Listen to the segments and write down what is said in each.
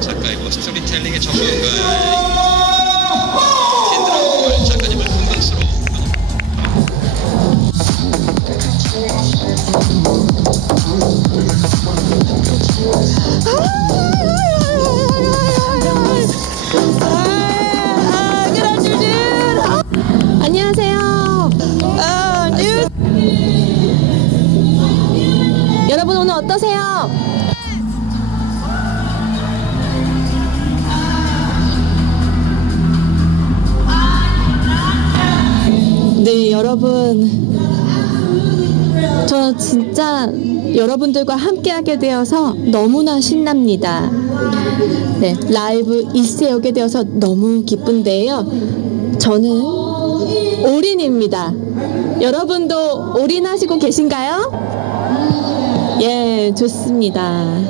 작가이고 스토리텔링의 전문가인 킨드라 홀 작가님을 금강수로 안녕하세요. 여러분 오늘 어떠세요? 네, 여러분, 저 진짜 여러분들과 함께하게 되어서 너무나 신납니다. 네, 라이브 이스에 오게 되어서 너무 기쁜데요. 저는 올인입니다. 여러분도 올인하시고 계신가요? 예, 좋습니다.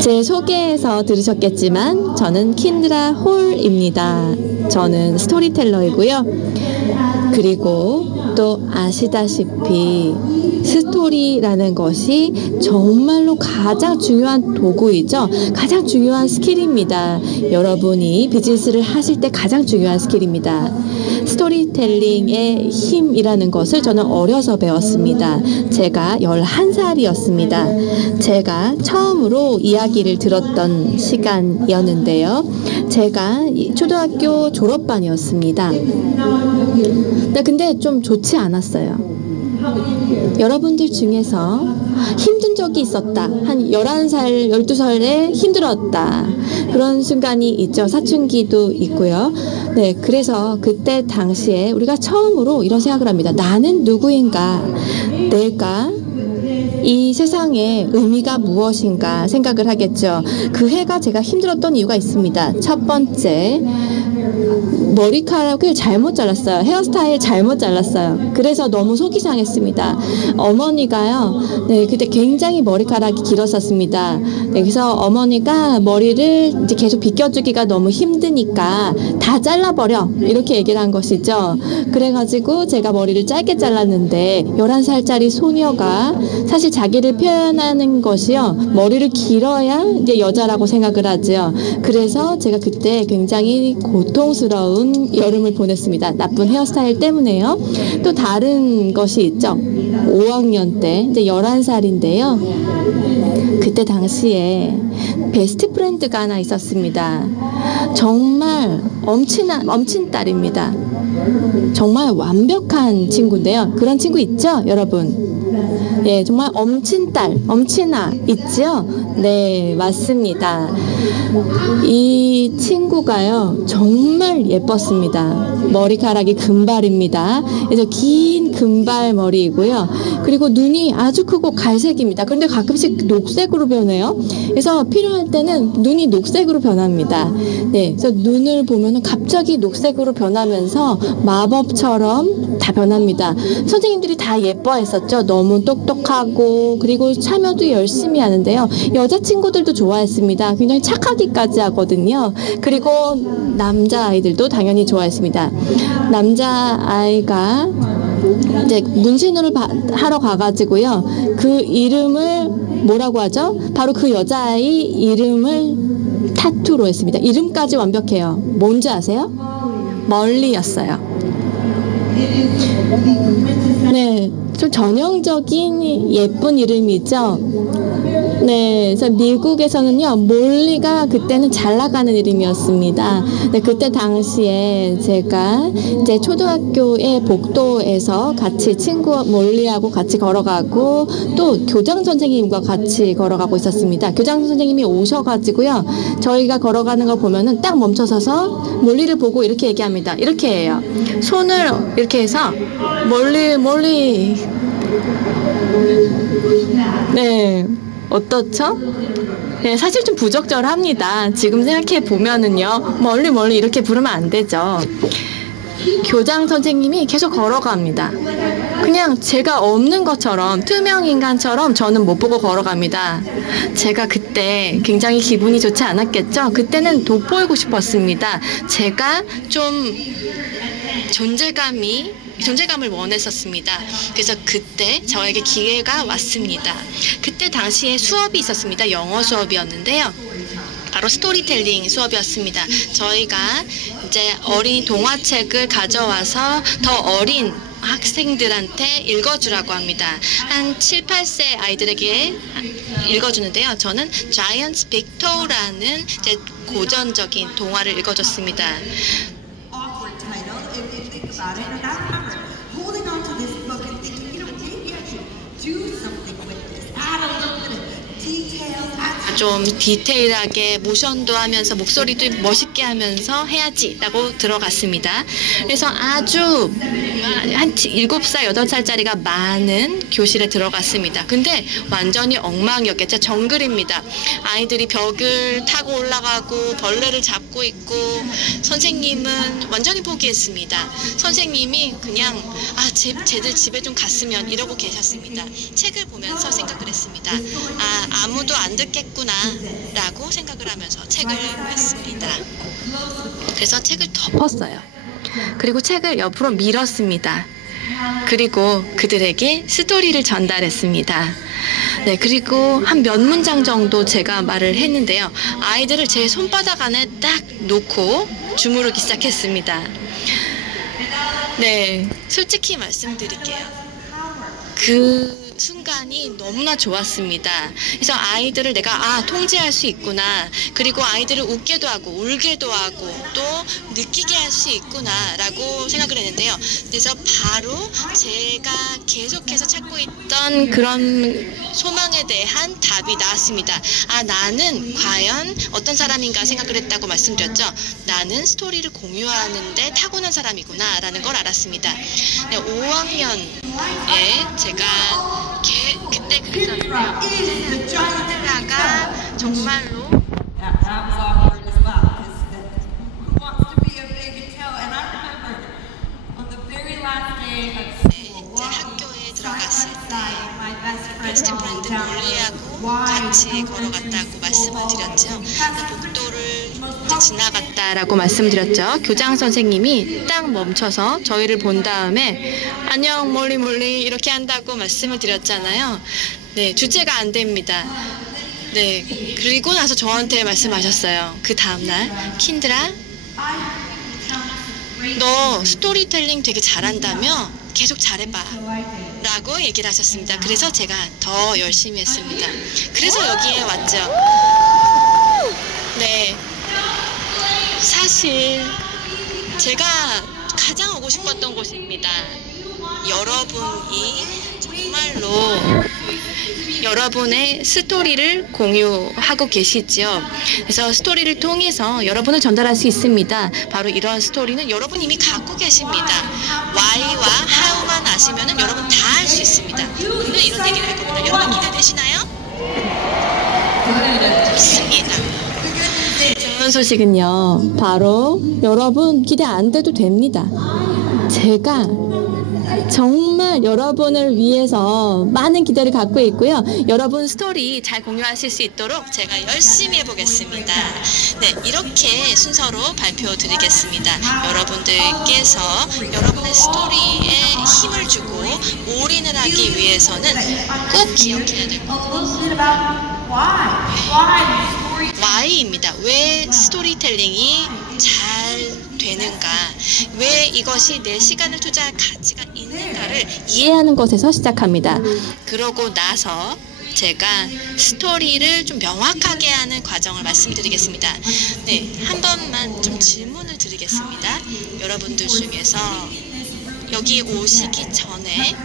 제 소개에서 들으셨겠지만 저는 킨드라 홀입니다. 저는 스토리텔러이고요. 그리고 또 아시다시피 스토리라는 것이 정말로 가장 중요한 도구이죠. 가장 중요한 스킬입니다. 여러분이 비즈니스를 하실 때 가장 중요한 스킬입니다. 스토리텔링의 힘이라는 것을 저는 어려서 배웠습니다. 제가 11살이었습니다. 제가 처음으로 이야기를 들었던 시간이었는데요. 제가 초등학교 졸업반이었습니다. 네, 근데 좀 좋지 않았어요. 여러분들 중에서 힘든 적이 있었다. 한 11살, 12살에 힘들었다. 그런 순간이 있죠. 사춘기도 있고요. 네, 그래서 그때 당시에 우리가 처음으로 이런 생각을 합니다. 나는 누구인가? 내가 이 세상의 의미가 무엇인가 생각을 하겠죠. 그 해가 제가 힘들었던 이유가 있습니다. 첫 번째, 머리카락을 잘못 잘랐어요. 헤어스타일 잘못 잘랐어요. 그래서 너무 속이 상했습니다. 어머니가요, 네, 그때 굉장히 머리카락이 길었었습니다. 네, 그래서 어머니가 머리를 이제 계속 빗겨주기가 너무 힘드니까 다 잘라버려. 이렇게 얘기를 한 것이죠. 그래가지고 제가 머리를 짧게 잘랐는데 11살짜리 소녀가 사실 자기를 표현하는 것이요. 머리를 길어야 이제 여자라고 생각을 하죠. 그래서 제가 그때 굉장히 고통스러운 여름을 보냈습니다. 나쁜 헤어스타일 때문에요. 또 다른 것이 있죠. 5학년 때 이제 11살인데요. 그때 당시에 베스트 프렌드가 하나 있었습니다. 정말 엄친 딸입니다. 정말 완벽한 친구인데요. 그런 친구 있죠, 여러분? 예, 정말 엄친딸, 엄친아 있죠? 네, 맞습니다. 이 친구가요, 정말 예뻤습니다. 머리카락이 금발입니다. 그래서 긴 금발 머리이고요. 그리고 눈이 아주 크고 갈색입니다. 그런데 가끔씩 녹색으로 변해요. 그래서 필요할 때는 눈이 녹색으로 변합니다. 네, 그래서 눈을 보면 갑자기 녹색으로 변하면서 마법처럼 다 변합니다. 선생님들이 다 예뻐했었죠. 너무 똑똑하고 그리고 참여도 열심히 하는데요. 여자친구들도 좋아했습니다. 굉장히 착하기까지 하거든요. 그리고 남자아이들도 당연히 좋아했습니다. 남자아이가 이제 문신을 하러 가가지고요. 그 이름을 뭐라고 하죠? 바로 그 여자아이 이름을 타투로 했습니다. 이름까지 완벽해요. 뭔지 아세요? 멀리였어요. 네, 좀 전형적인 예쁜 이름이죠. 네, 그래서 미국에서는요, 몰리가 그때는 잘 나가는 이름이었습니다. 네, 그때 당시에 제가 이제 초등학교의 복도에서 같이 친구 몰리하고 같이 걸어가고 또 교장 선생님과 같이 걸어가고 있었습니다. 교장 선생님이 오셔가지고요, 저희가 걸어가는 거 보면은 딱 멈춰서서 몰리를 보고 이렇게 얘기합니다. 이렇게 해요. 손을 이렇게 해서 몰리. 네. 어떻죠? 네, 사실 좀 부적절합니다. 지금 생각해 보면은요, 멀리 이렇게 부르면 안 되죠. 교장 선생님이 계속 걸어갑니다. 그냥 제가 없는 것처럼, 투명 인간처럼 저는 못 보고 걸어갑니다. 제가 그때 굉장히 기분이 좋지 않았겠죠? 그때는 돋보이고 싶었습니다. 제가 좀 존재감이 존재감을 원했었습니다. 그래서 그때 저에게 기회가 왔습니다. 그때 당시에 수업이 있었습니다. 영어 수업이었는데요. 바로 스토리텔링 수업이었습니다. 저희가 이제 어린 동화책을 가져와서 더 어린 학생들한테 읽어주라고 합니다. 한 7, 8세 아이들에게 읽어주는데요. 저는 Giants Big Toe라는 이제 고전적인 동화를 읽어줬습니다. Awkward title if you think about it. And I remember holding on to this book and thinking, you know, maybe I should do something with this. Add a little bit of details. 좀 디테일하게 모션도 하면서 목소리도 멋있게 하면서 해야지라고 들어갔습니다. 그래서 아주 한 7살, 8살짜리가 많은 교실에 들어갔습니다. 근데 완전히 엉망이었겠죠. 정글입니다. 아이들이 벽을 타고 올라가고 벌레를 잡고 있고 선생님은 완전히 포기했습니다. 선생님이 그냥 쟤들 집에 좀 갔으면 이러고 계셨습니다. 책을 보면서 생각을 했습니다. 아무도 안 듣겠구나 라고 생각을 하면서 책을 했습니다. 그래서 책을 덮었어요. 그리고 책을 옆으로 밀었습니다. 그리고 그들에게 스토리를 전달했습니다. 네, 그리고 한 몇 문장 정도 제가 말을 했는데요. 아이들을 제 손바닥 안에 딱 놓고 주무르기 시작했습니다. 네, 솔직히 말씀드릴게요. 그 순간이 너무나 좋았습니다. 그래서 아이들을 내가 통제할 수 있구나. 그리고 아이들을 웃게도 하고 울게도 하고 또 느끼게 할 수 있구나 라고 생각을 했는데요. 그래서 바로 제가 계속해서 찾고 있던 그런 소망에 대한 답이 나왔습니다. 나는 과연 어떤 사람인가 생각을 했다고 말씀드렸죠. 나는 스토리를 공유하는데 타고난 사람이구나 라는 걸 알았습니다. 네, 5학년에 제가 그때 그랬었는데요. 킨드라가 정말로 That was awkward as well. Who wants to be a big toe? And I remember on the very last day of school, 이제 학교에 들어갔을 때 my best 베스트 friend 프렌드 몰리하고 같이 걸어갔다고 말씀을 드렸죠. 복도를 이제 지나갔다라고 말씀드렸죠. 교장 선생님이 딱 멈춰서 저희를 본 다음에 안녕 몰리 이렇게 한다고 말씀을 드렸잖아요. 네, 주체가 안 됩니다. 네, 그리고 나서 저한테 말씀하셨어요. 그 다음날 킨드라 너 스토리텔링 되게 잘한다며 계속 잘해봐 라고 얘기를 하셨습니다. 그래서 제가 더 열심히 했습니다. 그래서 여기에 왔죠. 네, 사실 제가 가장 오고 싶었던 곳입니다. 여러분이 정말로 여러분의 스토리를 공유하고 계시죠. 그래서 스토리를 통해서 여러분을 전달할 수 있습니다. 바로 이런 스토리는 여러분 이미 갖고 계십니다. Why와 How만 아시면은 여러분 다 할 수 있습니다. 오늘 이런 얘기를 할 겁니다. 여러분 기대되시나요? 좋습니다. 좋은 소식은요. 바로 여러분 기대 안 돼도 됩니다. 제가 정말 여러분을 위해서 많은 기대를 갖고 있고요. 여러분 스토리 잘 공유하실 수 있도록 제가 열심히 해보겠습니다. 네, 이렇게 순서로 발표드리겠습니다. 여러분들께서 여러분의 스토리에 힘을 주고 올인을 하기 위해서는 꼭 기억해야 될 Why입니다. 왜 스토리텔링이 잘 되는가, 왜 이것이 내 시간을 투자할 가치가 있는가를 이해하는 것에서 시작합니다. 그러고 나서 제가 스토리를 좀 명확하게 하는 과정을 말씀드리겠습니다. 네, 한 번만 좀 질문을 드리겠습니다. 여러분들 중에서 여기 오시기 전에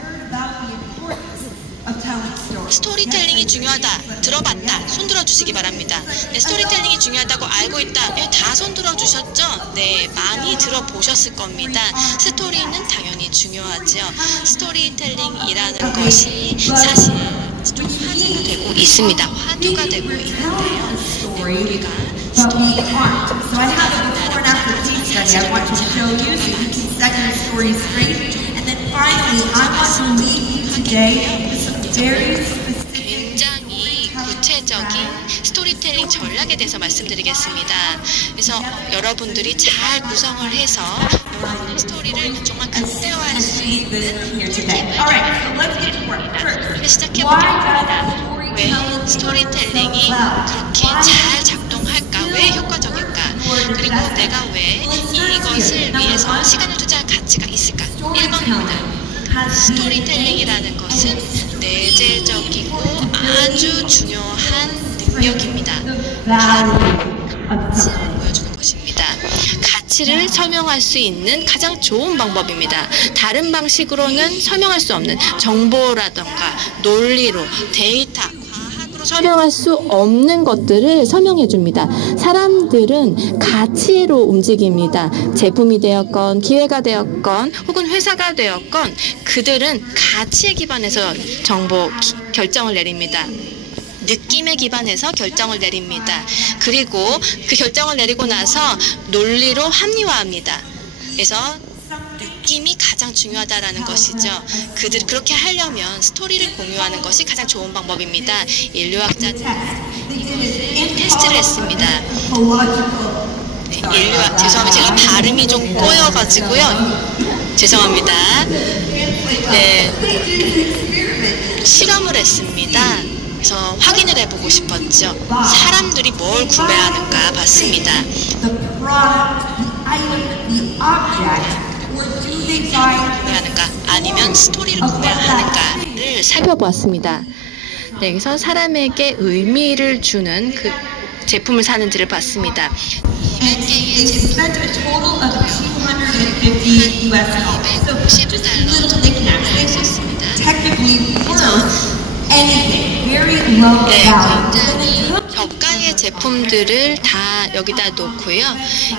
스토리텔링이 중요하다, 들어봤다, 손 들어주시기 바랍니다. 네, 스토리텔링이 중요하다고 알고 있다. 네, 다 손 들어주셨죠? 네, 많이 들어보셨을 겁니다. 스토리는 당연히 중요하죠. 스토리텔링이라는 것이 사실 좀 화제가 되고 있습니다. 화두가 되고 있는데요. 네, 우리가 스토리를 굉장히 구체적인 내재적인 스토리텔링 전략에 대해서 말씀드리겠습니다. 그래서 여러분들이 잘 구성을 해서 여러분의 스토리를 정말 극대화할 수 있는 팁을 시작해보겠습니다. 왜 스토리텔링이 그렇게 잘 작동할까? 왜 효과적일까? 그리고 내가 왜 이것을 위해서 시간을 투자할 가치가 있을까? 1번입니다. 스토리텔링이라는 것은 내재적이고 아주 중요한 능력입니다. 바로 가치를 보여주는 것입니다. 가치를 설명할 수 있는 가장 좋은 방법입니다. 다른 방식으로는 설명할 수 없는 정보라던가 논리로, 데이터, 과학으로 설명할 수 없는 것들을 설명해 줍니다. 사람들은 가치로 움직입니다. 제품이 되었건 기회가 되었건 혹은 회사가 되었건 그들은 가치에 기반해서 결정을 내립니다. 느낌에 기반해서 결정을 내립니다. 그리고 그 결정을 내리고 나서 논리로 합리화합니다. 그래서 느낌이 가장 중요하다라는 것이죠. 그들이 그렇게 하려면 스토리를 공유하는 것이 가장 좋은 방법입니다. 인류학자들은 테스트를 했습니다. 죄송합니다. 제가 발음이 좀 꼬여가지고요. 죄송합니다. 네, 실험을 했습니다. 그래서 확인을 해보고 싶었죠. 사람들이 뭘 구매하는가 봤습니다. 구매하는가 아니면 스토리를 구매하는가를 살펴보았습니다. 네, 그래서 사람에게 의미를 주는 그 제품을 사는지를 봤습니다. 200개의 제품을 $250 정도 있었습니다. 네, 굉장히 저가의 제품들을 다 여기다 놓고요.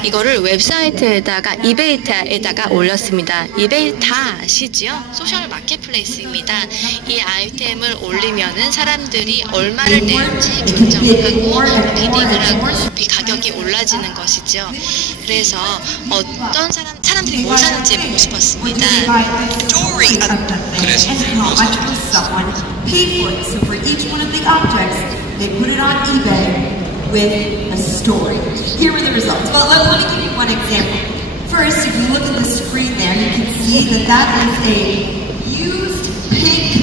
이거를 웹사이트에다가 이베이타에다가 올렸습니다. 이베이 다 아시죠? 소셜 마켓플레이스입니다. 이 아이템을 올리면은 사람들이 얼마를 낼지 결정을 하고 비딩을 하고 가격이 올라지는 것이죠. 그래서 어떤 사람들이 뭘 사는지 보고 싶었습니다. 그래서 pay for it. So for each one of the objects, they put it on eBay with a story. Here were the results. Well, let me give you one example. First, if you look at the screen there, you can see that that is a used pink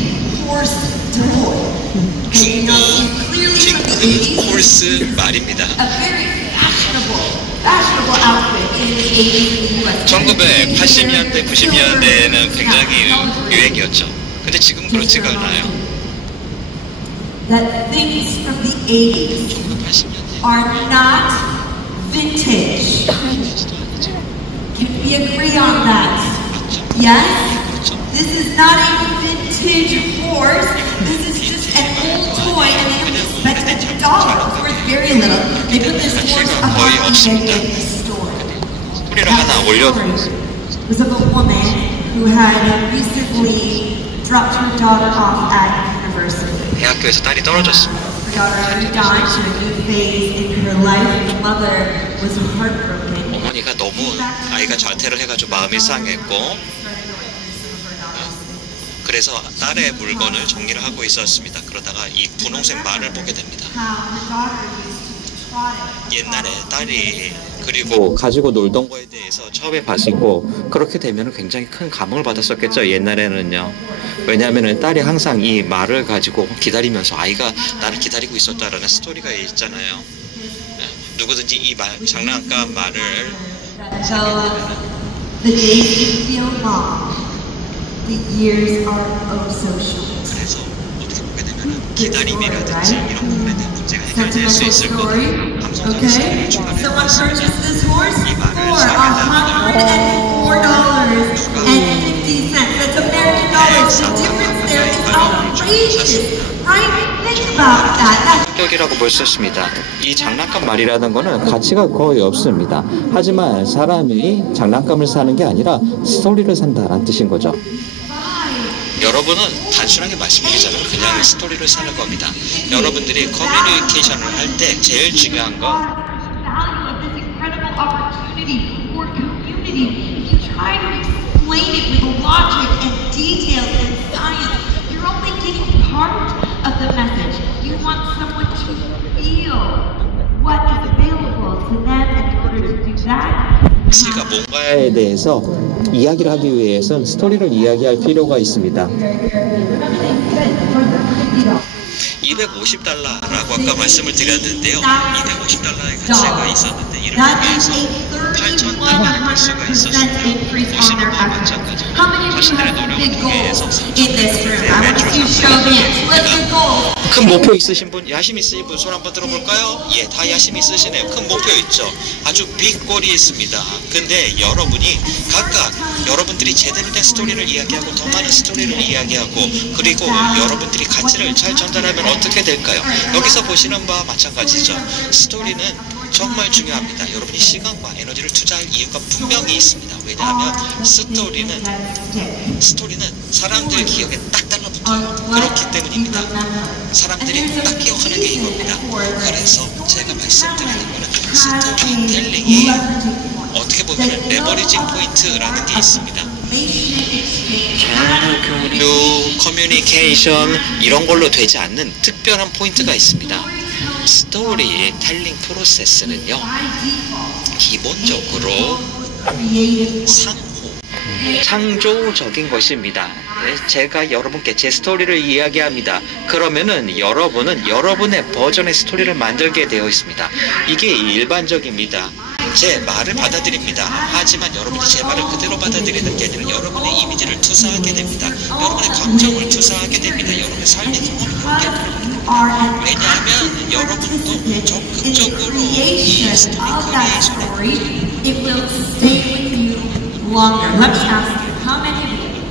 horse toy. Okay, you know, clearly from the 80s. horse 말입니다. A very fashionable outfit in the 80s in the US. 1980년대, 90년대에는 굉장히 유행이었죠. 근데 지금 그렇지가 않아요. That things from the 80s are not vintage. Can we agree on that? Yes? This is not a vintage horse. This is just an old toy and they only spent $1. It's worth very little. They put this horse up on eBay in the store. 스토리를 하나 올려. Was of a woman who had recently dropped her daughter off at university. 대학교에서 딸이 떨어졌습니다. Her daughter had died. She had a new phase in her life. The mother was heartbroken. 어머니가 너무 아이가 자퇴를 해가지고 마음이 상했고 그래서 딸의 물건을 정리를 하고 있었습니다. 그러다가 이 분홍색 말을 보게 됩니다. 옛날에 딸이 그리고 가지고 놀던 거에 대해서 처음에 봤었고 그렇게 되면 굉장히 큰 감흥을 받았었겠죠. 옛날에는요. 왜냐하면 딸이 항상 이 말을 가지고 기다리면서 아이가 나를 기다리고 있었다라는 스토리가 있잖아요. 누구든지 이 장난감 말을 The days feel long. The years are oh so short. 그래서 어떻게 보게 되면 기다림이라든지 이런 부분에 대한 문제가 해결될 수 있을 거다. 감성적인 스토리를 추가를 Someone 해서 purchased this horse 이 말을 for $104.50. That's American dollars. The difference there is outrageous, right? Think about that. 격이라고 볼 수 있습니다. 이 장난감 말이라는 거는 가치가 거의 없습니다. 하지만 사람이 장난감을 사는 게 아니라 스토리를 산다라는 뜻인 거죠. 여러분은 단순하게 말씀드리자면 그냥 스토리를 사는 겁니다. 여러분들이 커뮤니케이션을 할 때 제일 중요한 건 Explain it with logic and details and science. You're only getting part of the message. You want someone to 가치가 뭔가에 대해서 이야기를 하기 위해서는 스토리를 이야기할 필요가 있습니다. 250달러라고 아까 말씀을 드렸는데요. 250달러의 가치가 있었는데 이를 위해서 8,000달러의 가치가 있었습니다. 보시는 바와 마찬가지로 자신들의 노력을 통해서 큰 목표 있으신 분, 야심 있으신 분 손 한번 들어볼까요? 예, 다 야심 있으시네요. 큰 목표 있죠. 아주 빅골이 있습니다. 근데 여러분이 각각 여러분들이 제대로 된 스토리를 이야기하고 더 많은 스토리를 이야기하고 그리고 여러분들이 가치를 잘 전달하면 어떻게 될까요? 여기서 보시는 바와 마찬가지죠. 스토리는 정말 중요합니다. 여러분이 시간과 에너지를 투자할 이유가 분명히 있습니다. 왜냐하면 스토리는 사람들 기억에 딱 달라붙어요. 그렇기 때문입니다. 사람들이 딱 기억하는 게 이겁니다. 그래서 제가 말씀드리는 거는 스토리텔링이 어떻게 보면 레버리징 포인트라는 게 있습니다. 커뮤니케이션 이런 걸로 되지 않는 특별한 포인트가 있습니다. 스토리텔링 프로세스는요, 기본적으로 창조적인 것입니다. 제가 여러분께 제 스토리를 이야기합니다. 그러면은 여러분은 여러분의 버전의 스토리를 만들게 되어 있습니다. 이게 일반적입니다. 제 말을 받아들입니다. 하지만 여러분이 제 말을 그대로 받아들이는 게 아니라 여러분의 이미지를 투사하게 됩니다. 여러분의 감정을 투사하게 됩니다. 여러분의 삶의 경험을 함께 됩니다. 왜냐하면 여러분도 적극적으로 이 스토리 크리에이션에 longer. Let me ask you, how many of you,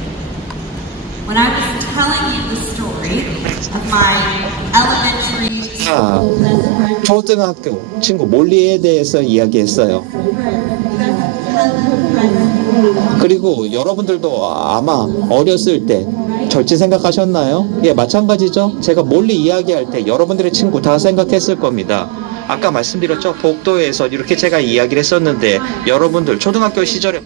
when I was telling you the story of my elementary school, 초등학교 친구 몰리에 대해서 이야기했어요. 그리고 여러분들도 아마 어렸을 때 절친 생각하셨나요? 예, 마찬가지죠. 제가 몰리 이야기할 때 여러분들의 친구 다 생각했을 겁니다. 아까 말씀드렸죠. 복도에서 이렇게 제가 이야기를 했었는데 여러분들 초등학교 시절에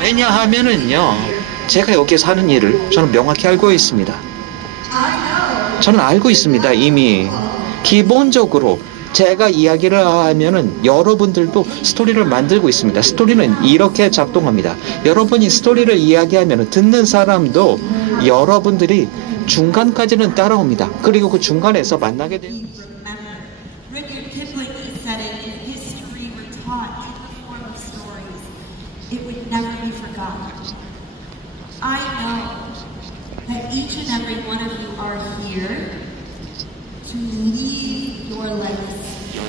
왜냐하면은요, 제가 여기에서 하는 일을 저는 명확히 알고 있습니다. 저는 알고 있습니다. 이미 기본적으로 제가 이야기를 하면은 여러분들도 스토리를 만들고 있습니다. 스토리는 이렇게 작동합니다. 여러분이 스토리를 이야기하면 듣는 사람도 여러분들이 중간까지는 따라옵니다. 그리고 그 중간에서 만나게 돼요. it would never be forgotten. I know that each and every one of you are here to leave your legacy.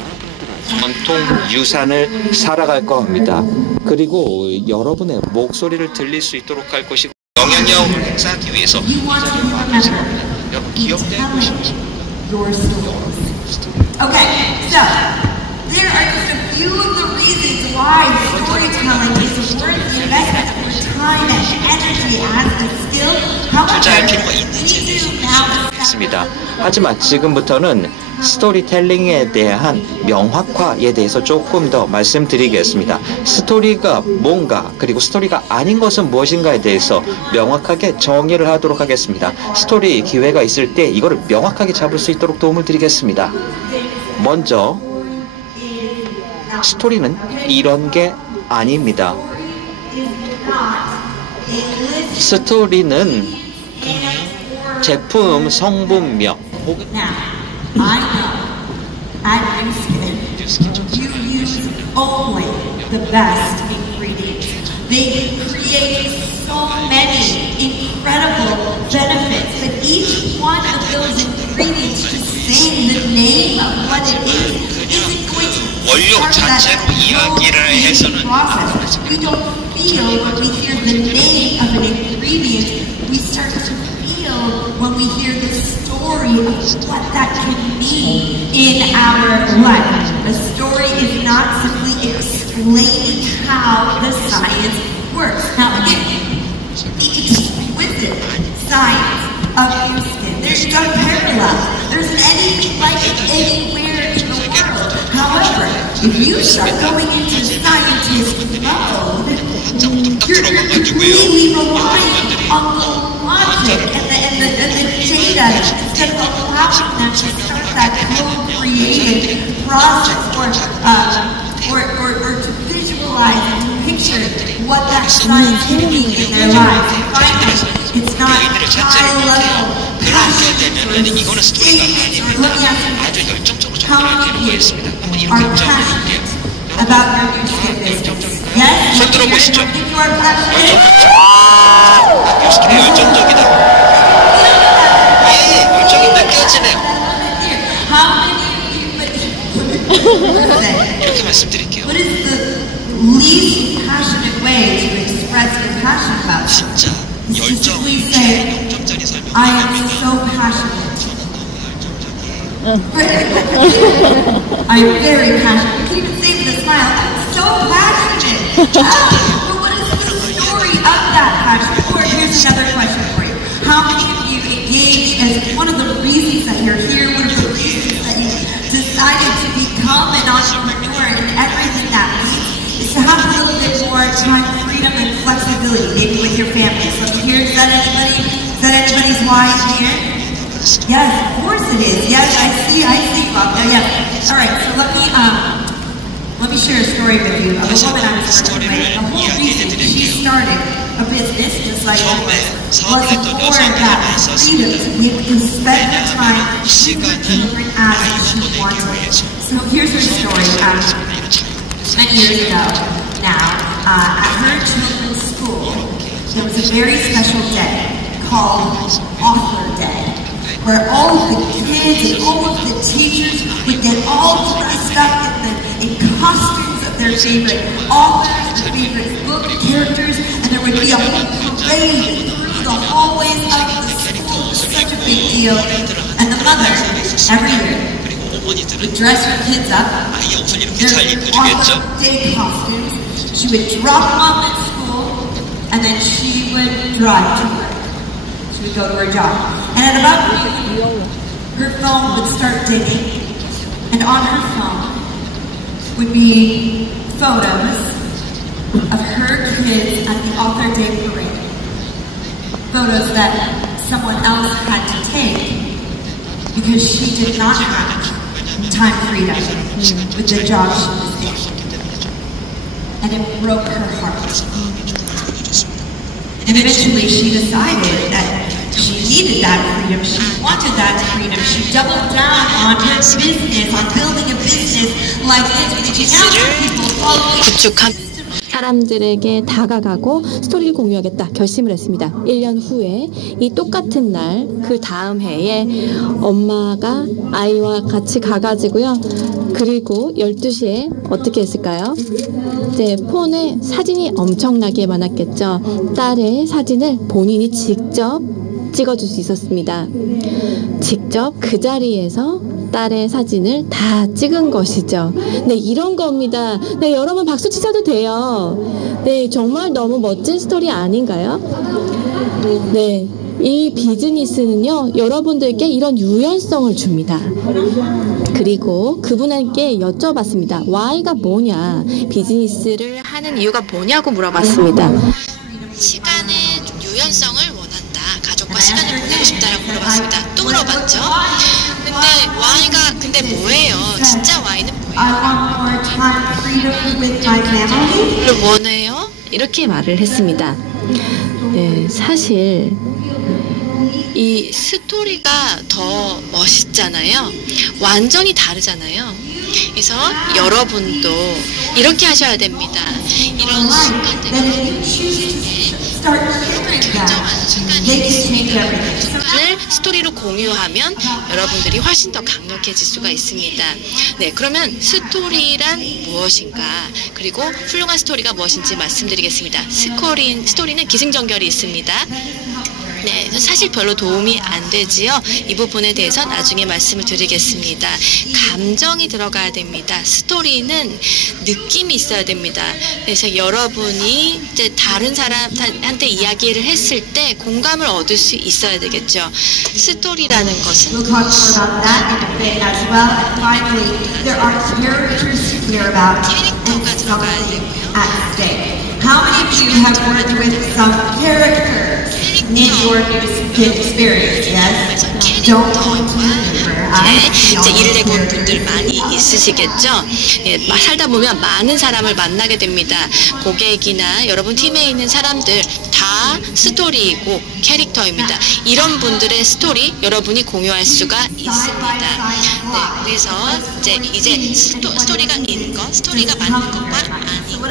전통 유산을 살아갈 겁니다. 그리고 여러분의 목소리를 들릴 수 있도록 할 것이고 영향력을 행사하기 위해서 이 자리에 와주세요. 여러분 기억되고 싶으십니까? Okay, so there are just a few of the reasons why storytelling is worth the investment of your time and energy as a skill. 투자할 However, 필요가 있는지에 대해서 있습니다. 하지만 지금부터는 스토리텔링에 대한 명확화에 대해서 조금 더 말씀드리겠습니다. 스토리가 뭔가 그리고 스토리가 아닌 것은 무엇인가에 대해서 명확하게 정의를 하도록 하겠습니다. 스토리 기회가 있을 때 이거를 명확하게 잡을 수 있도록 도움을 드리겠습니다. 먼저 스토리는 이런 게 아닙니다. 스토리는 제품 성분명 혹은 Now, I know at Newskin, you use only the best ingredients. They create so many incredible benefits, but each one of those ingredients, just saying the name of what it is, isn't going to 원료 자체로 이야기를 해서는 process. We don't feel when we hear the name of an ingredient. We start to feel when we hear the story of what that can mean in our life. A story is not simply explaining how the science works. Now again, the exquisite science of Houston, there's no parallel. There isn't anything like it anywhere in the world. However, if you start going into scientist mode, you're completely relying on the logic and the data instead of allowing them to start that co-creative process or to visualize and to picture what that son is doing in their lives. And finally, it's not high level passion or statements or let me ask you, how many of you are passionate about your music business? Yes? 손 들어보시죠. You are passionate? 열정적이다. 예, 열정이 느껴지네요. How many of you 이렇게 말씀드릴게요. what is the least passionate way to express your passion about something? 진짜 열정이 0점짜리 설명. I am so passionate. I'm very passionate. You can even say with a smile, I'm so passionate. But what is the story of that passion? Or here's another question for you. How many of you engaged as one of the reasons that you're here, one of the reasons that you decided to become an entrepreneur and everything that means is to have a little bit more time, freedom, and flexibility, maybe with your family. So here, is that anybody's why here? Yes, of course it is. Yes, I see, Bob. Yeah. All right, so let me share a story with you of a woman I was working with. The whole reason she started a business, just like I was for that freedom to be able to spend her time with her children as she wanted. So here's her story. 10 years ago now, at her children's school, there was a very special day called Author Day, where all of the kids and all of the teachers would get all dressed up in costumes of their favorite authors, their favorite book characters, and there would be a whole parade through the hallways of the school. It was such a big deal. And the mother, every year, would dress her kids up in their Author Day costumes. She would drop them off at school, and then she would drive to work. She would go to her job. And at about noon, her phone would start dinging. And on her phone would be photos of her kids at the Author Day parade. Photos that someone else had to take because she did not have time freedom with the job she was in. And it broke her heart. And eventually she decided that she needed that freedom, she wanted that freedom, she doubled down on her business, on building a business like this, now people following. 사람들에게 다가가고 스토리를 공유하겠다 결심을 했습니다. 1년 후에 이 똑같은 날 그 다음 해에 엄마가 아이와 같이 가가지고요. 그리고 12시에 어떻게 했을까요? 네, 폰에 사진이 엄청나게 많았겠죠. 딸의 사진을 본인이 직접 찍어줄 수 있었습니다. 직접 그 자리에서 딸의 사진을 다 찍은 것이죠. 네, 이런 겁니다. 네, 여러분 박수 치셔도 돼요. 네, 정말 너무 멋진 스토리 아닌가요? 네, 이 비즈니스는요, 여러분들께 이런 유연성을 줍니다. 그리고 그분에게 여쭤봤습니다. Why가 뭐냐? 비즈니스를 하는 이유가 뭐냐고 물어봤습니다. 시간의 좀 유연성을 원한다. 가족과 시간을 보내고 싶다라고 물어봤습니다. 또 물어봤죠. 근데 뭐예요? 진짜 Y는 뭐예요? 뭘 원해요? 이렇게 말을 했습니다. 네, 사실 이 스토리가 더 멋있잖아요. 완전히 다르잖아요. 그래서 여러분도 이렇게 하셔야 됩니다. 이런 순간들을 결정하는 순간을 스토리로 공유하면 여러분들이 훨씬 더 강력해질 수가 있습니다. 네, 그러면 스토리란 무엇인가, 그리고 훌륭한 스토리가 무엇인지 말씀드리겠습니다. 스토리는 기승전결이 있습니다. 네, 사실 별로 도움이 안 되지요. 이 부분에 대해서 나중에 말씀을 드리겠습니다. 감정이 들어가야 됩니다. 스토리는 느낌이 있어야 됩니다. 그래서 여러분이 이제 다른 사람한테 이야기를 했을 때 공감을 얻을 수 있어야 되겠죠. 스토리라는 것은 We'll talk more about that in a bit as well. And finally, there are characters to care about. 캐릭터가 들어가야 되고요. at stake. How many of you have worked with some characters in your music experience? Yes? Don't point to the mirror. 이제 일을 해본 분들 많이 있으시겠죠? 예, 살다 보면 많은 사람을 만나게 됩니다. 고객이나 여러분 팀에 있는 사람들 다 스토리이고 캐릭터입니다. 이런 분들의 스토리 여러분이 공유할 수가 있습니다. 네, 그래서 이제 스토리가 있는 것, 스토리가 맞는 것과 아닌 것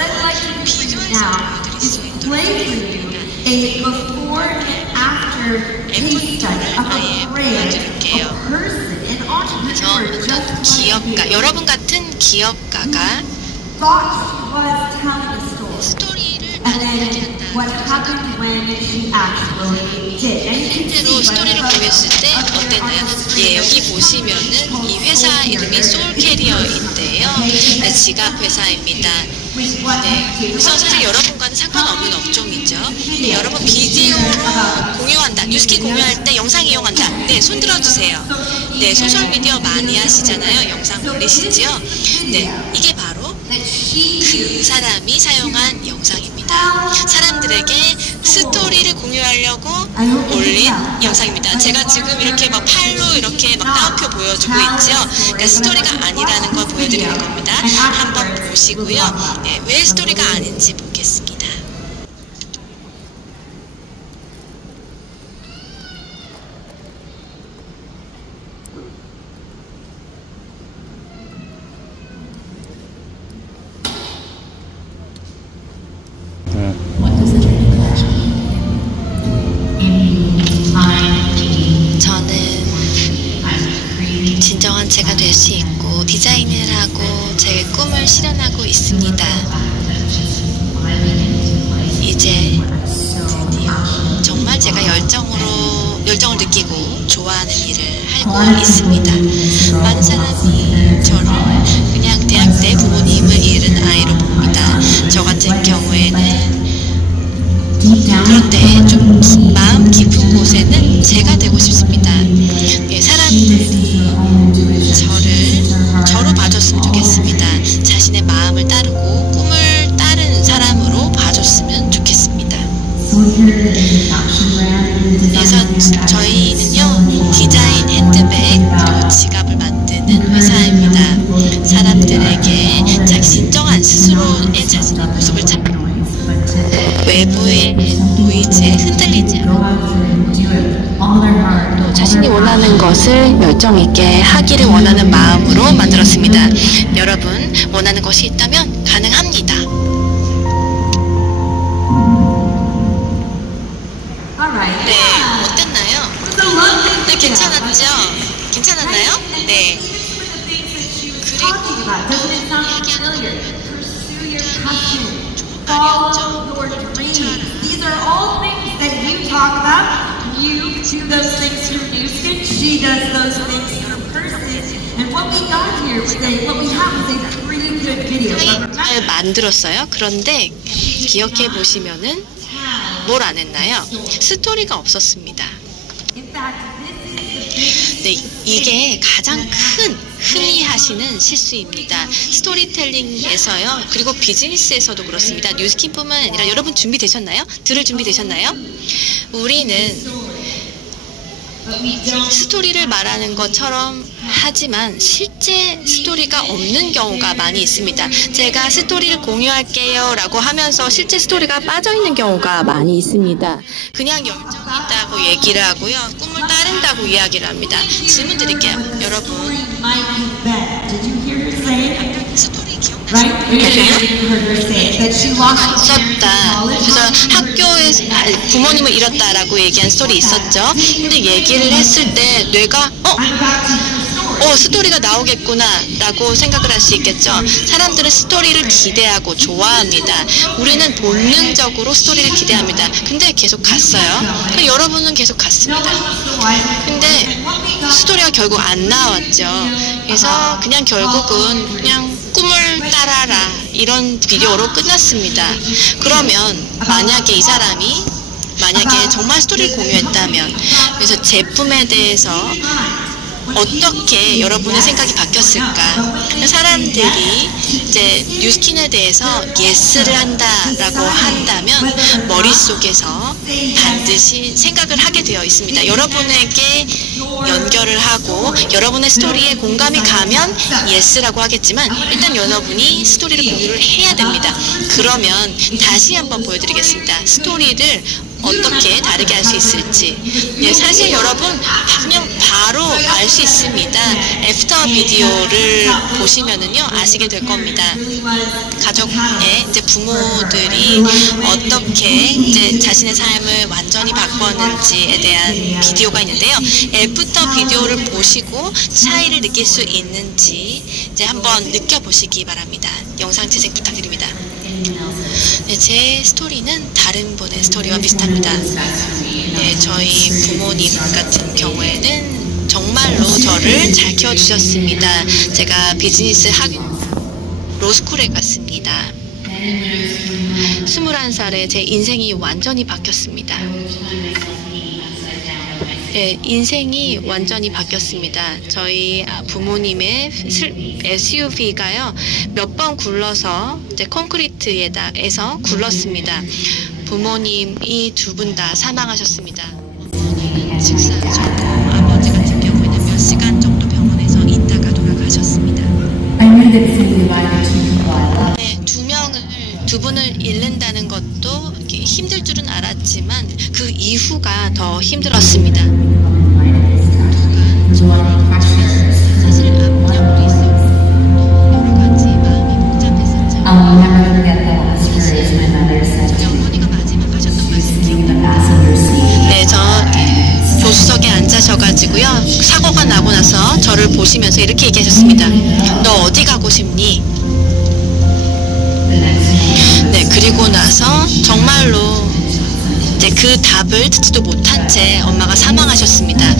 비교해서 보여드릴 수 있도록 드립니다. A before and after case study of a brand, a person, an entrepreneur, 어떤 기업가, 여러분 같은 기업가가 thought she was telling a story. 스토리를 And then 만들어야 what 한다. happened when she actually did. And you can 실제로 see 스토리를 공유했을 때 어땠나요? 예, 여기 보시면은 이 회사 이름이 소울캐리어인데요. 네, 지갑 회사입니다. 네, 그래서 사실 여러분과는 상관없는 업종이죠. 네, 여러분 비디오로 공유한다, 뉴스키 공유할 때 영상 이용한다. 네, 손 들어주세요. 네, 소셜미디어 많이 하시잖아요. 영상 올리시지요? 네, 이게 바로 그 사람이 사용한 영상입니다. 사람들에게 스토리를 공유하려고 올린 영상입니다. 제가 지금 이렇게 막 팔로 이렇게 막 따옴표 보여주고 있죠. 그러니까 스토리가 아니라는 걸 보여드리는 겁니다. 한번 보시고요. 네, 왜 스토리가 아닌지 보겠습니다. 저는 진정한 제가 될 수 있고 디자인을 하고 제 꿈을 실현하고 있습니다. 이제 드디어 정말 제가 열정을 느끼고 좋아하는 일을 하고 있습니다. 많은 사람이 저를 그냥 대학 때 부모님을 잃은 아이로 봅니다. 저 같은 경우에는 그런데 좀 마음 깊은 곳에는 제가 되고 싶습니다. 예, 사람들이 저로 봐줬으면 좋겠습니다. 자신의 마음을 따르고 꿈을 따른 사람으로 봐줬으면 좋겠습니다. 그래서 저희는요, 디자인 핸드백 그리고 지갑을 만드는 회사입니다. 사람들에게 진정한 스스로의 자신의 모습을 찾고 외부의 노이즈에 흔들리지 않고 자신이 원하는 것을 열정 있게 하기를 원하는 마음으로 만들었습니다. 여러분, 원하는 것이 있다면 가능합니다. 네, 어땠나요? 네, 괜찮았죠? 괜찮았나요? 네. 그리고 Follow your dreams. These are all things that you talk about. You do those things through Newskin. She does those things through Person. And what we got here today, what we have is a pretty good video. 잘 만들었어요. 그런데 기억해 보시면은 뭘 안 했나요? 스토리가 없었습니다. 네, 이게 가장 흔히 하시는 실수입니다. 스토리텔링에서요, 그리고 비즈니스에서도 그렇습니다. 뉴스킨뿐만 아니라 여러분 준비되셨나요? 들을 준비되셨나요? 우리는 스토리를 말하는 것처럼 하지만 실제 스토리가 없는 경우가 많이 있습니다. 제가 스토리를 공유할게요 라고 하면서 실제 스토리가 빠져있는 경우가 많이 있습니다. 그냥 열정이 있다고 얘기를 하고요, 꿈을 따른다고 이야기를 합니다. 질문 드릴게요. 여러분, 스토리 있었다. 그래서 학교에서 부모님을 잃었다라고 얘기한 스토리 있었죠. 근데 얘기를 했을 때 뇌가 스토리가 나오겠구나 라고 생각을 할 수 있겠죠. 사람들은 스토리를 기대하고 좋아합니다. 우리는 본능적으로 스토리를 기대합니다. 근데 계속 갔어요. 여러분은 계속 갔습니다. 근데 스토리가 결국 안 나왔죠. 그래서 그냥 결국은 그냥 꿈을 따라라 이런 비디오로 끝났습니다. 그러면 만약에 이 사람이 정말 스토리를 공유했다면, 그래서 제품에 대해서 어떻게 여러분의 생각이 바뀌었을까? 사람들이 이제 뉴스킨에 대해서 예스를 한다라고 한다면 머릿속에서 반드시 생각을 하게 되어 있습니다. 여러분에게 연결을 하고 여러분의 스토리에 공감이 가면 예스라고 하겠지만 일단 여러분이 스토리를 공유를 해야 됩니다. 그러면 다시 한번 보여드리겠습니다. 스토리를 어떻게 다르게 할 수 있을지. 네, 사실 여러분 그냥 바로 알 수 있습니다. 애프터 비디오를 보시면은요 아시게 될 겁니다. 가족의 이제 부모들이 어떻게 이제 자신의 삶을 완전히 바꿨는지에 대한 비디오가 있는데요. 애프터 비디오를 보시고 차이를 느낄 수 있는지 이제 한번 느껴보시기 바랍니다. 영상 재생 부탁드립니다. 네, 제 스토리는 다른 분의 스토리와 비슷합니다. 네, 저희 부모님 같은 경우에는 정말로 저를 잘 키워주셨습니다. 제가 비즈니스 로스쿨에 갔습니다. 21살에 제 인생이 완전히 바뀌었습니다. 네, 인생이 완전히 바뀌었습니다. 저희 부모님의 SUV가요 몇 번 굴러서 이제 콘크리트에서 굴렀습니다. 부모님이 두 분 다 사망하셨습니다. 부모님은 직사적으로 아버지 같은 경우에는 몇 시간 정도 병원에서 있다가 돌아가셨습니다. 네, 두 분을 잃는다는 것도 힘들 줄은 알았지만 그 이후가 더 힘들었습니다. 사실 압력도 있었고 여러 가지 마음이 복잡했었죠. 저희 어머니가 마지막 하셨던 말씀이 기억납니다. 네, 저 조수석에 앉으셔가지고요 사고가 나고 나서 저를 보시면서 이렇게 얘기하셨습니다. 너 어디 가고 싶니? 네, 그리고 나서 정말로 이제 그 답을 듣지도 못한 채 엄마가 사망하셨습니다.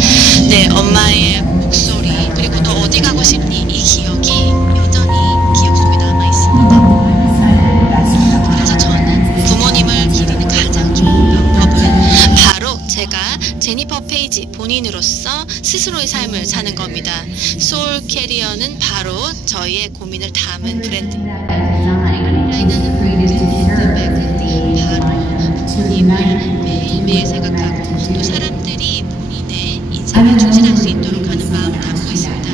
네, 엄마의 목소리 그리고 너 어디 가고 싶니? 이 기억이 여전히 기억 속에 남아 있습니다. 그래서 저는 부모님을 기리는 가장 좋은 방법은 바로 제가 제니퍼 페이지 본인으로서 스스로의 삶을 사는 겁니다. 소울 캐리어는 바로 저희의 고민을 담은 브랜드입니다. 부모님을 매일매일 생각하고 또 사람들이 본인의 인생에 충실할 수 있도록 하는 마음을 담고 있습니다.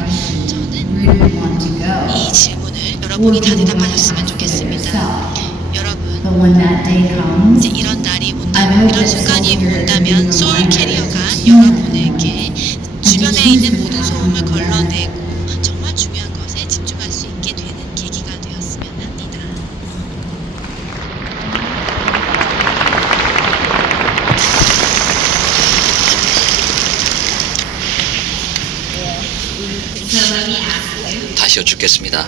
저는 이 질문을 여러분이 다 대답하셨으면 좋겠습니다. 여러분, 이제 이런 날이 온다면, 이런 순간이 온다면 소울 캐리어가 여러분에게 주변에 있는 모든 소음을 걸러내고 정말 중요한 것에 집중할 수 있게 되는 계기가 되었으면 합니다. 다시 여쭙겠습니다.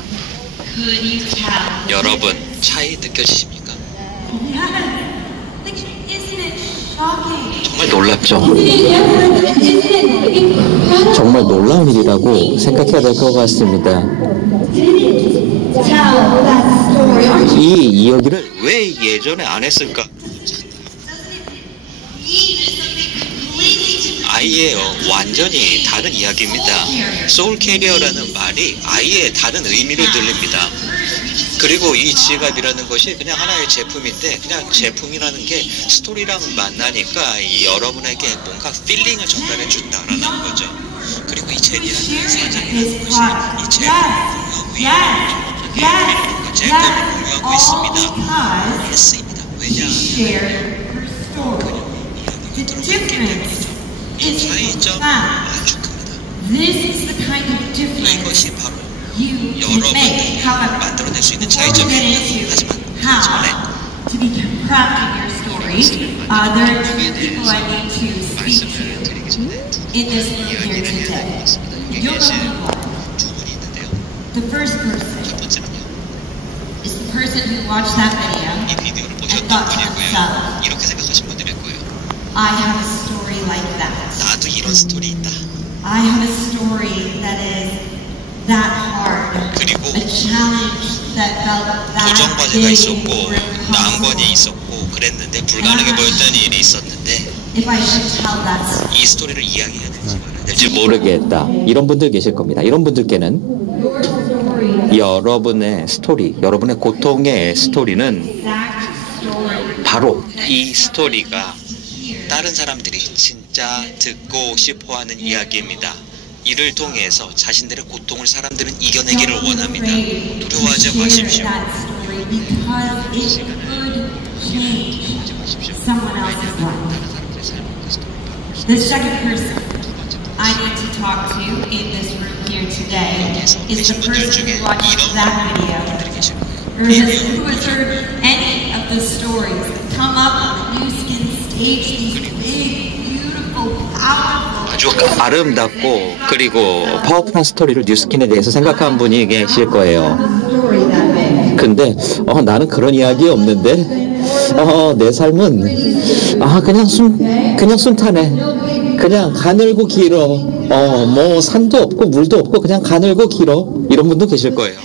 여러분, 차이 느껴지십니까? 정말 놀랍죠? 정말 놀라운 일이라고 생각해야 될 것 같습니다. 이 이야기를 왜 예전에 안 했을까? 아예 완전히 다른 이야기입니다. 소울 캐리어라는 말이 아예 다른 의미로 들립니다. 그리고 이 지갑이라는 것이 그냥 하나의 제품인데 그냥 제품이라는 게 스토리랑 만나니까 여러분에게 뭔가 필링을 전달해 준다라는 거죠. 그리고 이 제니라는 사장이라는 것이 이 제품을 공유하고 있습니다. 예스입니다. 왜냐하면 그냥 이야기가 들어갔기 때문이죠. 이 차이점 아주 큽니다. 이것이 바로 여러분이 만들어낼 수 있는 차이점이에요. 하지만 그 전에 말씀을 드리기 전에 이야기를 해야 되겠습니다. 여기 계신 두 분이 있는데요. 첫 번째는요. 이 비디오를 보셨던 분이고요. 이렇게 생각하신 분들일 거예요. 나도 이런 스토리 있다. 그리고 도전과제가 있었고 난관이 있었고 그랬는데 불가능해 보였던 일이 있었는데 if I should tell that story. 이 스토리를 이야기해야 될지 말아야 될지 모르겠다. 이런 분들 계실 겁니다. 이런 분들께는 여러분의 스토리, 여러분의 고통의 스토리는 바로 이 스토리가 다른 사람들이 진짜 듣고 싶어하는 이야기입니다. 이를 통해서 자신들의 고통을 사람들은 이겨내기를 원합니다. 두려워하지 마십시오. The second person I need to talk to in this room here today is the person who watched that video, or who has heard any of the stories that come up on the New Skin stage, these big, beautiful, powerful. 아주 아름답고 그리고 파워풀한 스토리를 뉴스킨에 대해서 생각한 분이 계실 거예요. 근데 나는 그런 이야기 없는데 내 삶은 그냥 순탄해. 그냥 가늘고 길어. 뭐 산도 없고 물도 없고 그냥 가늘고 길어. 이런 분도 계실 거예요.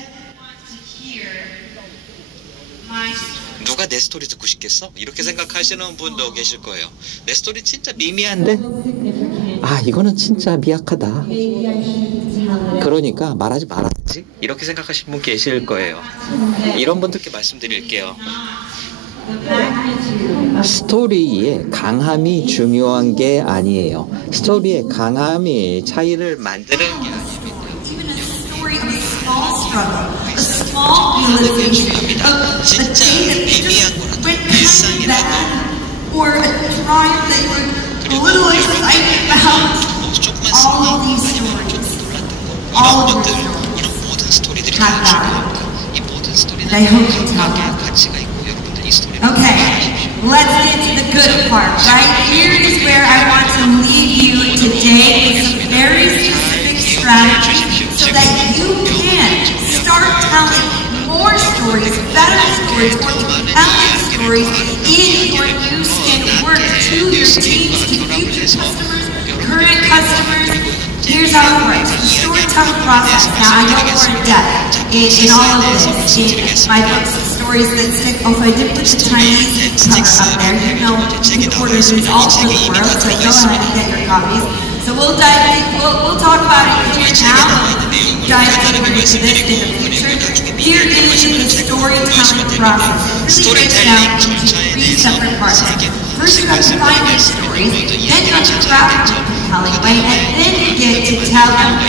누가 내 스토리 듣고 싶겠어? 이렇게 생각하시는 분도 계실 거예요. 내 스토리 진짜 미미한데? 이거는 진짜 미약하다. 그러니까 말하지 말아야지. 이렇게 생각하시는 분 계실 거예요. 이런 분들께 말씀드릴게요. 스토리의 강함이 중요한 게 아니에요. 스토리의 강함이 차이를 만드는 게 아닙니다. 중요합니다. 진짜 미미한 거라도 일상이라도 조금만 싸우고 아니면 좀 놀랐던 거 이런 것들, 이런 모든 스토리들이 다 중요합니다. 이 모든 스토리는 각각의 가치가 있고 여러분들 이 스토리를 Okay, let's get to the good part, right? Here is where I want to leave you today with some very specific strategies so that you can start telling more stories, better stories, more compelling stories in your New Skin work to your teams, to future customers, current customers. Here's how it works. The storytelling process. Now, I know we're in depth in all of this. In my books, Stories That Stick. Also, I did put the Chinese cover up there. You know, reporters is all over the world, so go ahead and get your copies. So we'll dive in, we'll talk about it here now. Dive deeper into this in the future. Here is the storytelling process. It really breaks down into 3 separate parts. First, you have to find your stories, then you have to craft them in a compelling way, and then you get to tell them.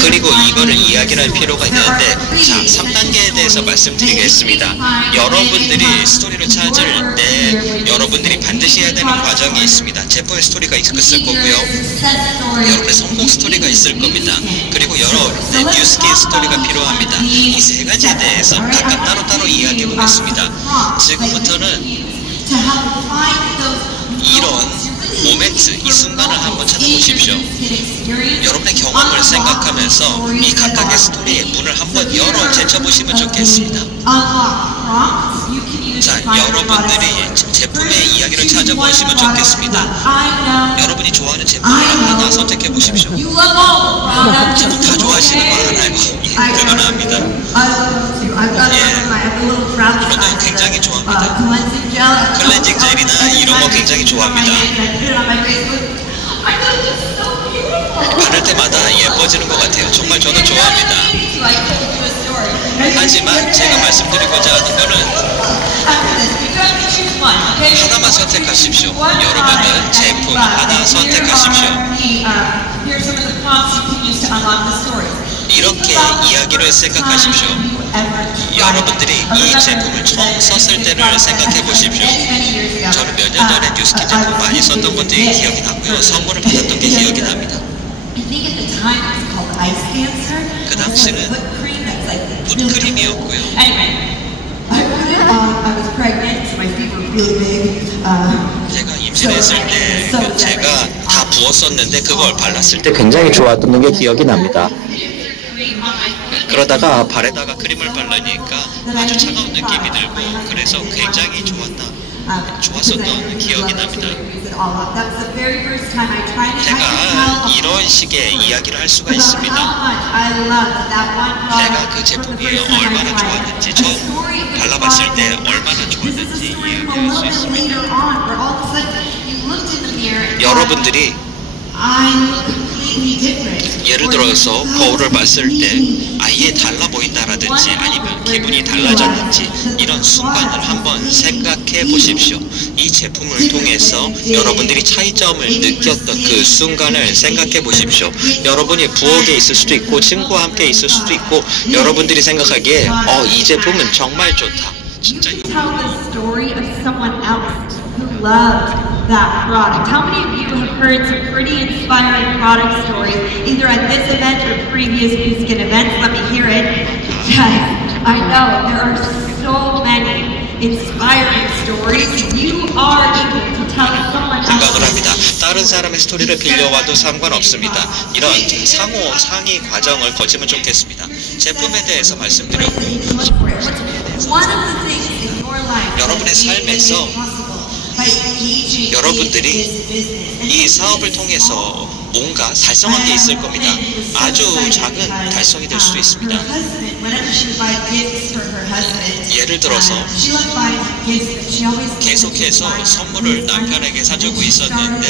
그리고 이거를 이야기할 필요가 있는데, 자, 3단계에 대해서 말씀드리겠습니다. 여러분들이 스토리를 찾을 때 여러분들이 반드시 해야 되는 과정이 있습니다. 제품의 스토리가 있을 거고요. 여러분의 성공 스토리가 있을 겁니다. 그리고 여러분의 뉴스킨 스토리가 필요합니다. 이 3가지에 대해서 각각 따로따로 이야기해 보겠습니다. 지금부터는 이런 모멘트, 이 순간을 한번 찾아보십시오. 여러분의 경험을 생각하면서 이 각각의 스토리의 문을 한번 열어 제쳐보시면 좋겠습니다. 자, 여러분들이 제품의 이야기를 찾아보시면 좋겠습니다. 여러분이 좋아하는 제품을 하나 선택해 보십시오. 제품 다 좋아하시는 거 알아요. 대단합니다. 물론 굉장히 좋아합니다. 클렌징 젤이나 이런 거 굉장히 좋아합니다. 바를 때마다 예뻐지는 것 같아요. 정말 저는 좋아합니다. 하지만 제가 말씀드리고자 하는 거는 하나만 선택하십시오. 여러분은 제품 하나 선택하십시오. 이렇게 이야기를 생각하십시오. 여러분들이 이 제품을 처음 썼을 때를 생각해 보십시오. 저는 몇 년 전에 뉴스킨 제품 많이 썼던 것들이 기억이 나고요. 선물을 받았던 게 기억이 납니다. 그 당시는 붓크림이었고요. 제가 임신했을 때 제가 다 부었었는데 그걸 발랐을 때 굉장히 좋았던 게 기억이 납니다. 그러다가 발에다가 크림을 바르니까 아주 차가운 느낌이 들고 그래서 굉장히 좋았었던 기억이 납니다. 제가 이런 식의 이야기를 할 수가 있습니다. 내가 그 제품이 얼마나 좋았는지, 처음 발라봤을 때 얼마나 좋았는지 이야기할 수 있습니다. 여러분들이 예를 들어서 거울을 봤을 때 아예 달라 보인다라든지 아니면 기분이 달라졌는지 이런 순간을 한번 생각해 보십시오. 이 제품을 통해서 여러분들이 차이점을 느꼈던 그 순간을 생각해 보십시오. 여러분이 부엌에 있을 수도 있고 친구와 함께 있을 수도 있고 여러분들이 생각하기에 이 제품은 정말 좋다. 진짜 Tell the story of someone else who loved that product. How many of you have heard some pretty inspiring product stories, either at this event or previous New Skin events? Let me hear it. Yes, I know there are so many inspiring stories. You are able to tell someone 생각을 else. 합니다. 다른 사람의 스토리를 빌려와도 상관없습니다. 이런 상위 과정을 거치면 좋겠습니다. 제품에 대해서 말씀드렸고 One of the things in your life 여러분의 삶에서 여러분들이 이 사업을 통해서 뭔가 달성한 게 있을 겁니다. 아주 작은 달성이 될 수도 있습니다. 예를 들어서 계속해서 선물을 남편에게 사주고 있었는데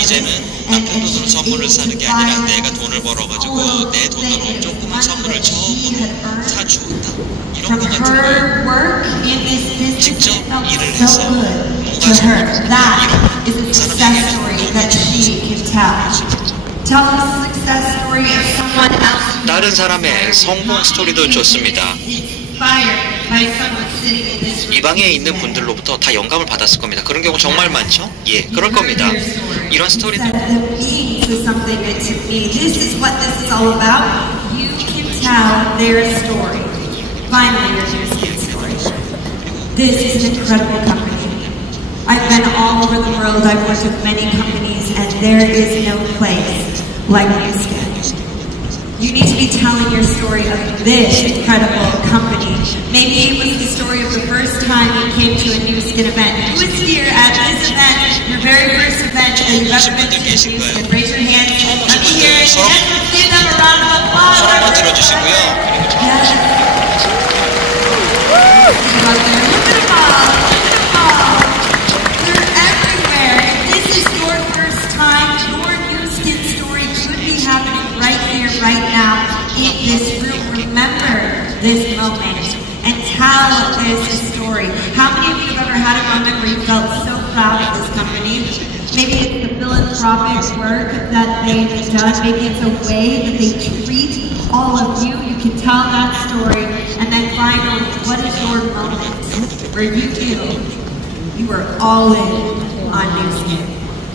이제는 남편 돈으로 선물을 사는 게 아니라 내가 돈을 벌어가지고 내 돈으로 조그만 선물을 처음으로 사주었다. 이런 것 같은 걸 직접 일을 해서 뭔가 선물을 이런 사람에게 Tell us a success story of someone else. 다른 사람의 성공 스토리도 좋습니다. 이 방에 있는 분들로부터 다 영감을 받았을 겁니다. 그런 경우 정말 많죠? 예, 그럴 겁니다. 이런 스토리들. This is what this is all about. You can tell their story. Finally, your New Skin story. This is an incredible company. I've been all over the world. I've worked with many companies, and there is no place like New Skin. You need to be telling your story of this incredible company. Maybe it was the story of the first time you came to a New Skin event. Who was here at this event, your very first event that you've ever been to New Skin? Raise your hand. Let me hear it. Yes, let's give them a round of applause. 손 한번 들어주시고요. Yes. Look at them all. They're everywhere. If this is your first time, your New Skin story could be happening right here, right now, in this room. Remember this moment and tell this story. How many of you have ever had a moment where you felt so proud of this company? Maybe it's the philanthropic work that they've done. Maybe it's a way that they treat all of you. You can tell that story. And then finally, what is your moment where you feel you are all in on New Skin?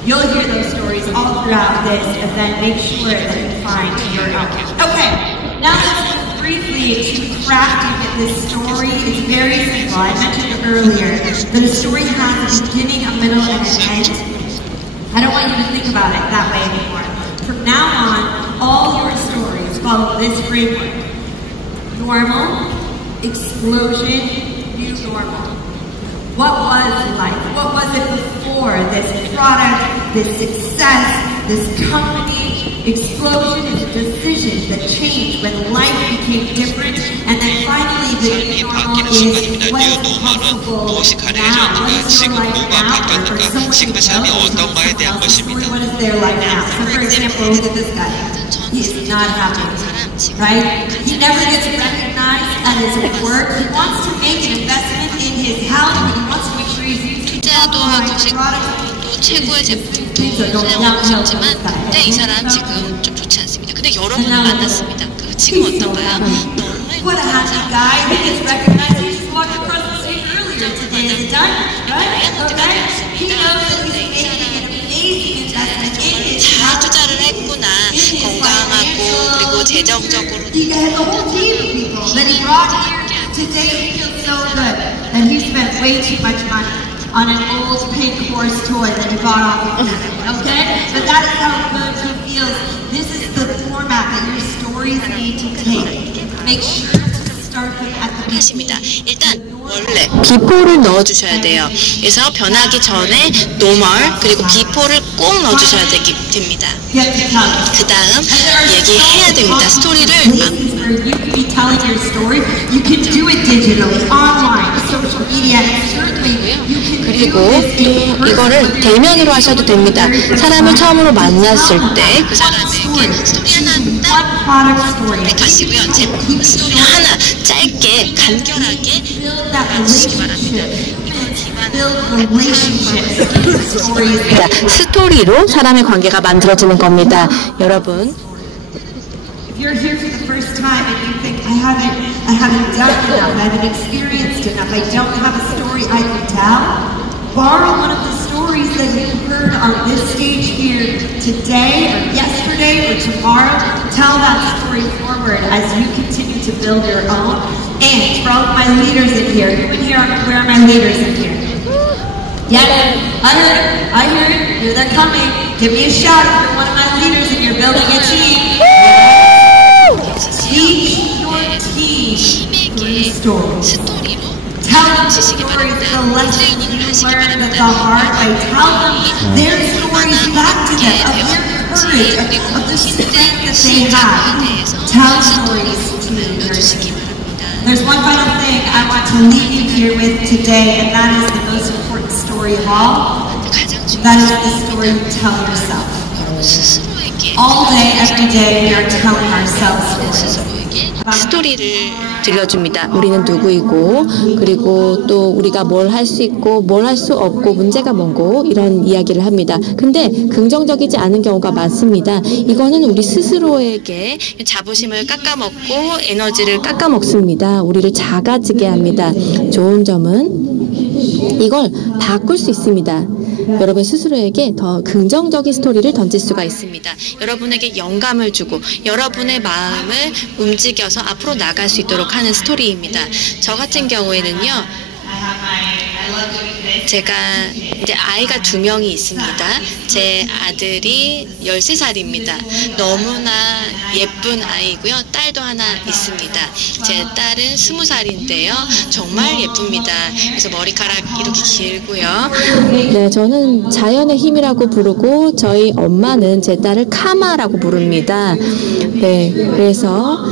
You'll hear those stories all throughout this event. Make sure that you find your own. Okay, now let's move briefly to crafting this story. It's very simple. I mentioned earlier that a story has a beginning, a middle, and an end. I don't want you to think about it that way anymore. From now on, all your stories follow this framework. Normal, explosion, new normal. What was life? What was it before this product, this success, this company? Explosion is a decision that changed when life became different, and then finally the new normal is what's possible now. What's your life now? For someone else, what is their life now? So for example, look at this guy. He is not happy, right? He never gets recognized at his work. He wants to make an investment in his health, but he wants to make sure he's using 투자도 하고 싶고 또 최고의 제품도 사용하고 싶지만 근데 이 사람 지금 좀 좋지 않습니다. 근데 여러분을 만났습니다. 그 지금 어떤가요? 너무 What a happy guy. He gets recognized. He just walked across the street earlier today and done, right? Okay? He knows that he's making an amazing investment in his 잘 투자를 했구나. 건강하고 그리고 재정적으로 He has a whole team of people that he brought here today. He feels so good that he spent way too much money on an old pink horse toy that he bought off of him. Okay? But that is how good he feels. This is the format that your stories need to take. Make sure to start them at the 하십니다. 일단 원래 비포를 넣어주셔야 돼요. 그래서 변하기 전에 노멀 그리고 비포를 꼭 넣어주셔야 됩니다. 그 다음 얘기해야 됩니다. 스토리를 You can be telling your story. You can do it digitally, online, social media, and certainly you can 그리고 또 이거를 대면으로 하셔도 됩니다. 사람을 처음으로 만났을 때 그 사람에게 스토리 하나 딱 가시고요. 제품 스토리 하나 짧게 간결하게 알려주시기 바랍니다. 스토리로 사람의 관계가 만들어지는 겁니다. 여러분. If you're here for the first time and you think I haven't done enough, I haven't experienced enough, I don't have a story I can tell, borrow one of the stories that you heard on this stage here today or yesterday or tomorrow. Tell that story forward as you continue to build your own. And for all of my leaders in here, who in here, where are my leaders in here? Yeah, I hear it. They're coming. Give me a shout if you're one of my leaders and you're building a team. Teach your team through stories. Tell them the stories, the lessons you learned at the heart. Tell them their stories back to them of their courage, of the strength that they have. Tell stories to your team. There's one final thing I want to leave you here with today, and that is the most important story of all. That is the story you tell yourself. All day, every day, we are telling ourselves stories. 스토리를 들려줍니다. 우리는 누구이고, 그리고 또 우리가 뭘 할 수 있고 뭘 할 수 없고 문제가 뭐고 이런 이야기를 합니다. 근데 긍정적이지 않은 경우가 많습니다. 이거는 우리 스스로에게 자부심을 깎아먹고 에너지를 깎아먹습니다. 우리를 작아지게 합니다. 좋은 점은 이걸 바꿀 수 있습니다. 여러분 스스로에게 더 긍정적인 스토리를 던질 수가 있습니다. 여러분에게 영감을 주고 여러분의 마음을 움직여서 앞으로 나갈 수 있도록 하는 스토리입니다. 저 같은 경우에는요, 제가 이제 아이가 2명이 있습니다. 제 아들이 13살입니다. 너무나 예쁜 아이고요. 딸도 하나 있습니다. 제 딸은 20살인데요. 정말 예쁩니다. 그래서 머리카락 이렇게 길고요. 네, 저는 자연의 힘이라고 부르고 저희 엄마는 제 딸을 카마라고 부릅니다. 네, 그래서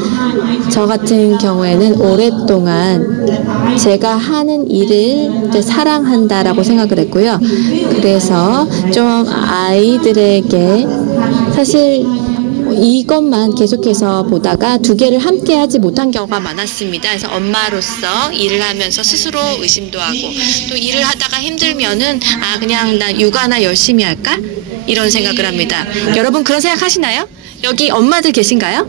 저 같은 경우에는 오랫동안 제가 하는 일을 사랑한다라고 생각을 했고요. 그래서 좀 아이들에게 사실 이것만 계속해서 보다가 2개를 함께 하지 못한 경우가 많았습니다. 그래서 엄마로서 일을 하면서 스스로 의심도 하고 또 일을 하다가 힘들면은 그냥 나 육아나 열심히 할까? 이런 생각을 합니다. 여러분 그런 생각 하시나요? 여기 엄마들 계신가요?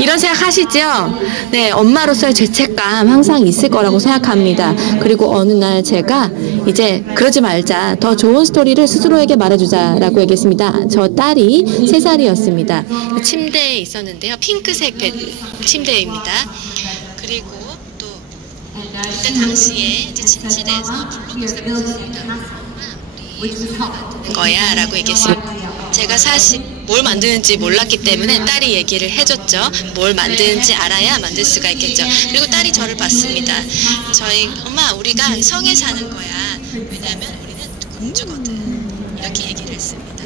이런 생각 하시죠? 네, 엄마로서의 죄책감 항상 있을 거라고 생각합니다. 그리고 어느 날 제가 이제 그러지 말자, 더 좋은 스토리를 스스로에게 말해주자라고 얘기했습니다. 저 딸이 3살이었습니다. 침대에 있었는데요. 핑크색 침대입니다. 그리고 또 그때 당시에 이제 침실에서 블로그를 거야 라고 얘기했습니다. 제가 사실 뭘 만드는지 몰랐기 때문에 딸이 얘기를 해줬죠. 뭘 만드는지 알아야 만들 수가 있겠죠. 그리고 딸이 저를 봤습니다. 엄마 우리가 성에 사는 거야. 왜냐면 우리는 공주거든. 이렇게 얘기를 했습니다.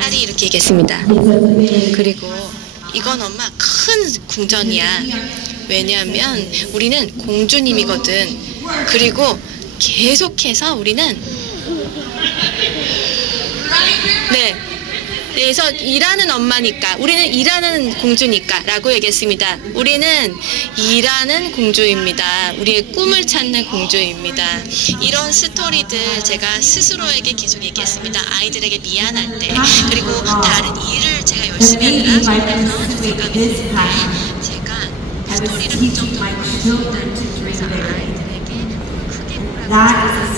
딸이 이렇게 얘기했습니다. 그리고 이건 엄마 큰 궁전이야. 왜냐하면 우리는 공주님이거든. 그리고 계속해서 우리는 그래서 일하는 엄마니까 우리는 일하는 공주니까 라고 얘기했습니다. 우리는 일하는 공주입니다. 우리의 꿈을 찾는 공주입니다. 이런 스토리들 제가 스스로에게 계속 얘기했습니다. 아이들에게 미안할 때, 그리고 다른 일을 제가 열심히 하느라 속에서 죄책감이 들 때 제가 스토리를 긍정적으로 말해줍니다. 그래서 아이들에게 크게 뭐라고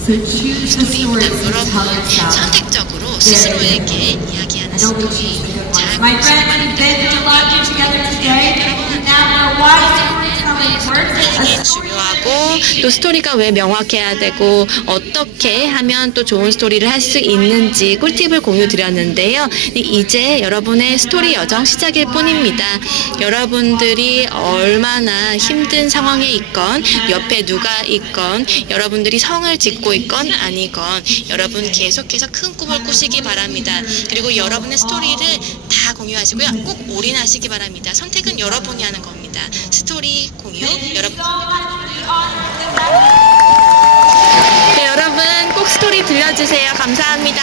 So choose the stories to tell yourself. 선택적으로 스스로에게 이야기하는 스토리 잘 My friends, we've been through a lot together today. You now know why storytelling 스토리텔링이 중요하고 또 스토리가 왜 명확해야 되고 어떻게 하면 또 좋은 스토리를 할 수 있는지 꿀팁을 공유 드렸는데요. 이제 여러분의 스토리 여정 시작일 뿐입니다. 여러분들이 얼마나 힘든 상황에 있건 옆에 누가 있건 여러분들이 성을 짓고 있건 아니건 여러분 계속해서 큰 꿈을 꾸시기 바랍니다. 그리고 여러분의 스토리를 다 공유하시고요. 꼭 올인하시기 바랍니다. 선택은 여러분이 하는 겁니다. 스토리 공유 여러분. 네, 여러분 꼭 스토리 들려주세요. 감사합니다.